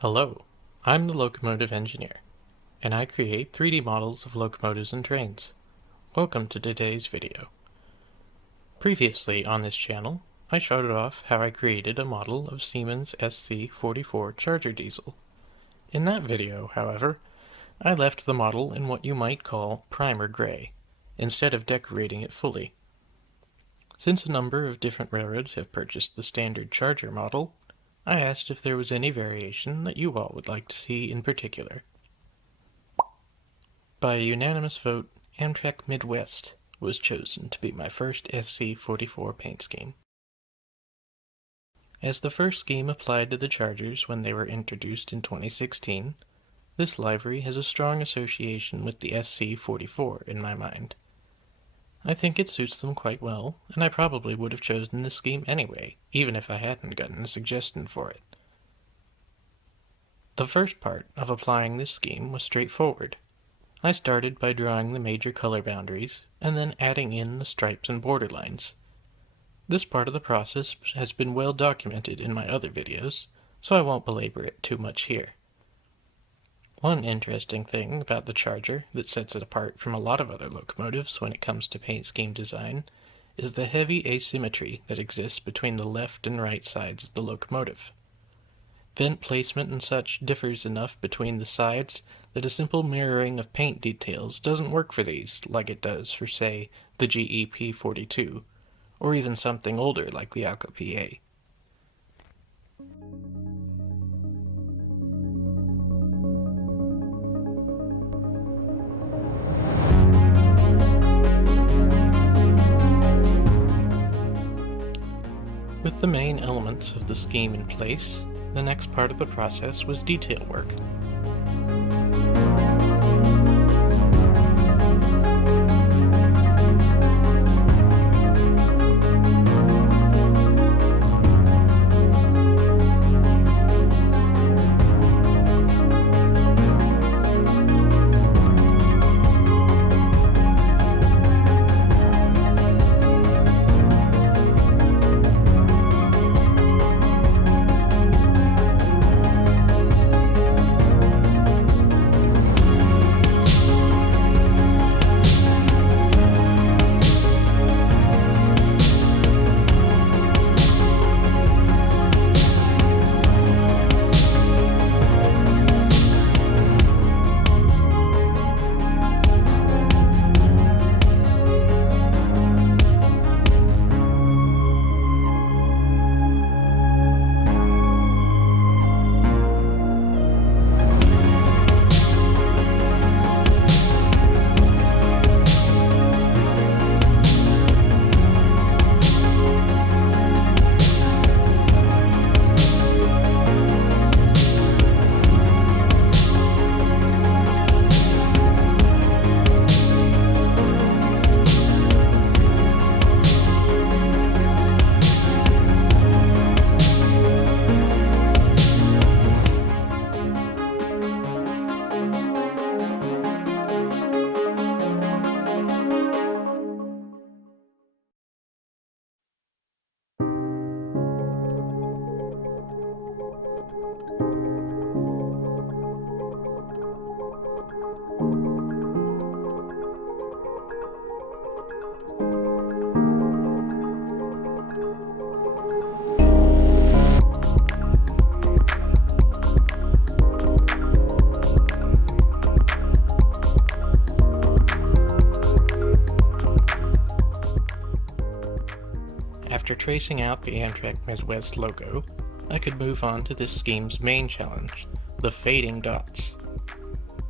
Hello, I'm the Locomotive Engineer, and I create 3D models of locomotives and trains. Welcome to today's video. Previously on this channel, I showed off how I created a model of Siemens SC-44 Charger diesel. In that video, however, I left the model in what you might call primer gray, instead of decorating it fully. Since a number of different railroads have purchased the standard Charger model, I asked if there was any variation that you all would like to see in particular. By a unanimous vote, Amtrak Midwest was chosen to be my first SC-44 paint scheme. As the first scheme applied to the Chargers when they were introduced in 2016, this livery has a strong association with the SC-44 in my mind. I think it suits them quite well, and I probably would have chosen this scheme anyway, even if I hadn't gotten a suggestion for it. The first part of applying this scheme was straightforward. I started by drawing the major color boundaries, and then adding in the stripes and borderlines. This part of the process has been well documented in my other videos, so I won't belabor it too much here. One interesting thing about the Charger that sets it apart from a lot of other locomotives when it comes to paint scheme design is the heavy asymmetry that exists between the left and right sides of the locomotive. Vent placement and such differs enough between the sides that a simple mirroring of paint details doesn't work for these like it does for, say, the GEP-42, or even something older like the Alco PA. With the main elements of the scheme in place, the next part of the process was detail work. After tracing out the Amtrak Midwest logo, I could move on to this scheme's main challenge, the fading dots.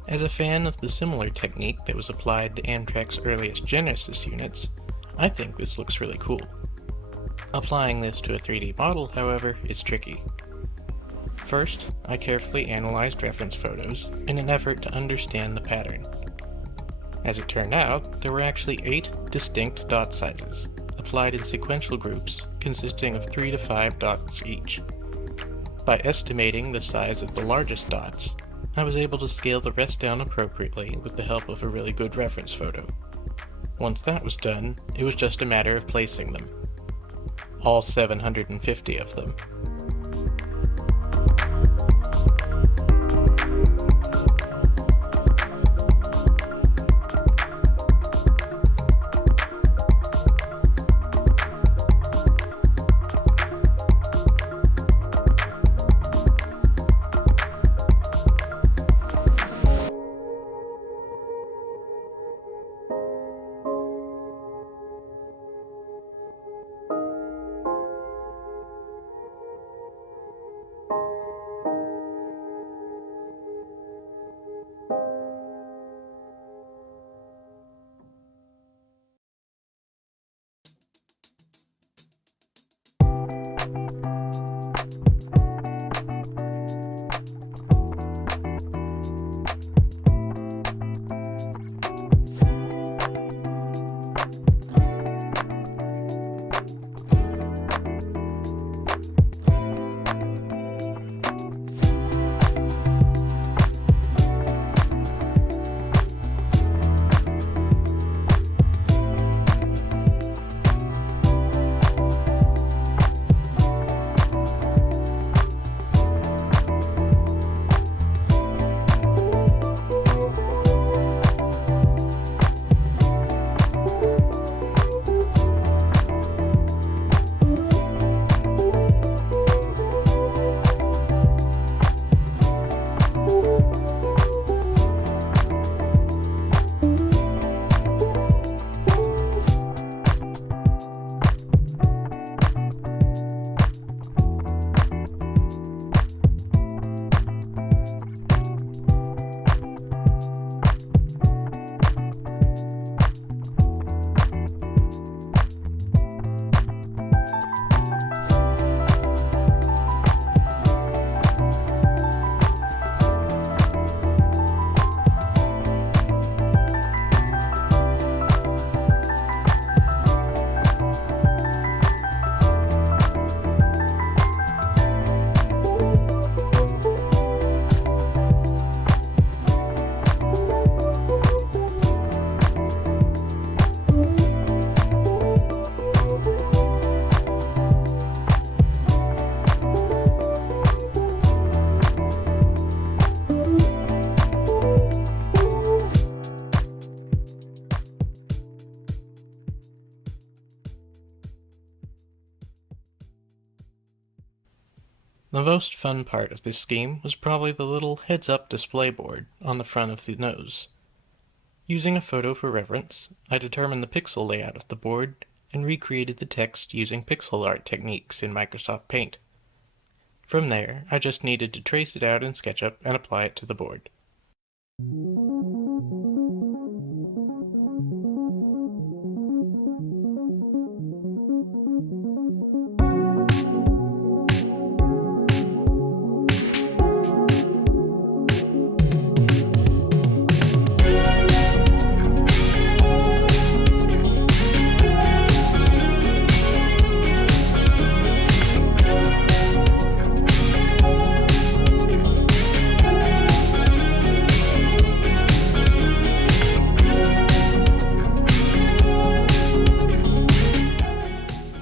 As a fan of the similar technique that was applied to Amtrak's earliest Genesis units, I think this looks really cool. Applying this to a 3D model, however, is tricky. First, I carefully analyzed reference photos in an effort to understand the pattern. As it turned out, there were actually 8 distinct dot sizes, applied in sequential groups consisting of 3 to 5 dots each. By estimating the size of the largest dots, I was able to scale the rest down appropriately with the help of a really good reference photo. Once that was done, it was just a matter of placing them. All 750 of them. The most fun part of this scheme was probably the little heads-up display board on the front of the nose. Using a photo for reference, I determined the pixel layout of the board and recreated the text using pixel art techniques in Microsoft Paint. From there, I just needed to trace it out in SketchUp and apply it to the board.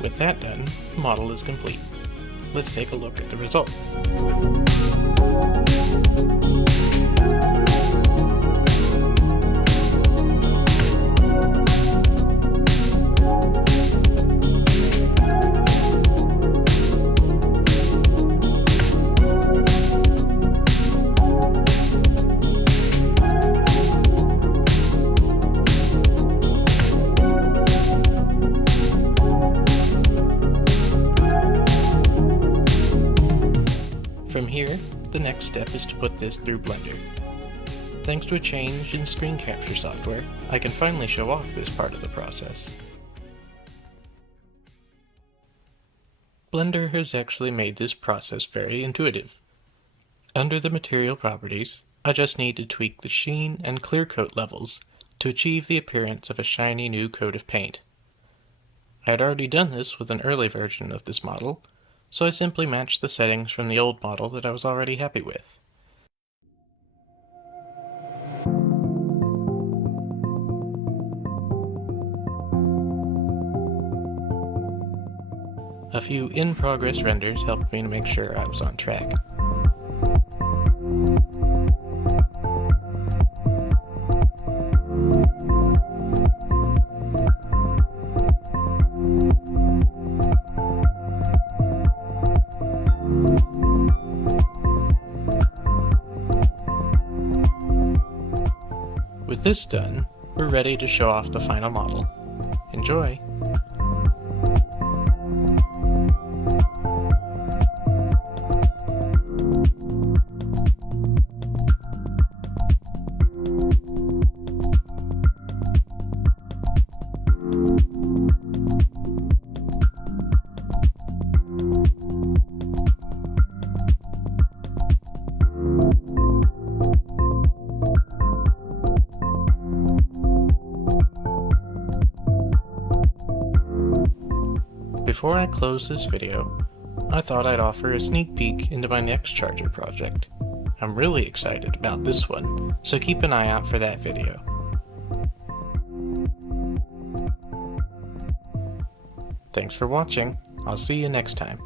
With that done, the model is complete. Let's take a look at the result. From here, the next step is to put this through Blender. Thanks to a change in screen capture software, I can finally show off this part of the process. Blender has actually made this process very intuitive. Under the material properties, I just need to tweak the sheen and clear coat levels to achieve the appearance of a shiny new coat of paint. I had already done this with an early version of this model, so I simply matched the settings from the old model that I was already happy with. A few in-progress renders helped me to make sure I was on track. With this done, we're ready to show off the final model. Enjoy! Before I close this video, I thought I'd offer a sneak peek into my next Charger project. I'm really excited about this one, so keep an eye out for that video. Thanks for watching. I'll see you next time.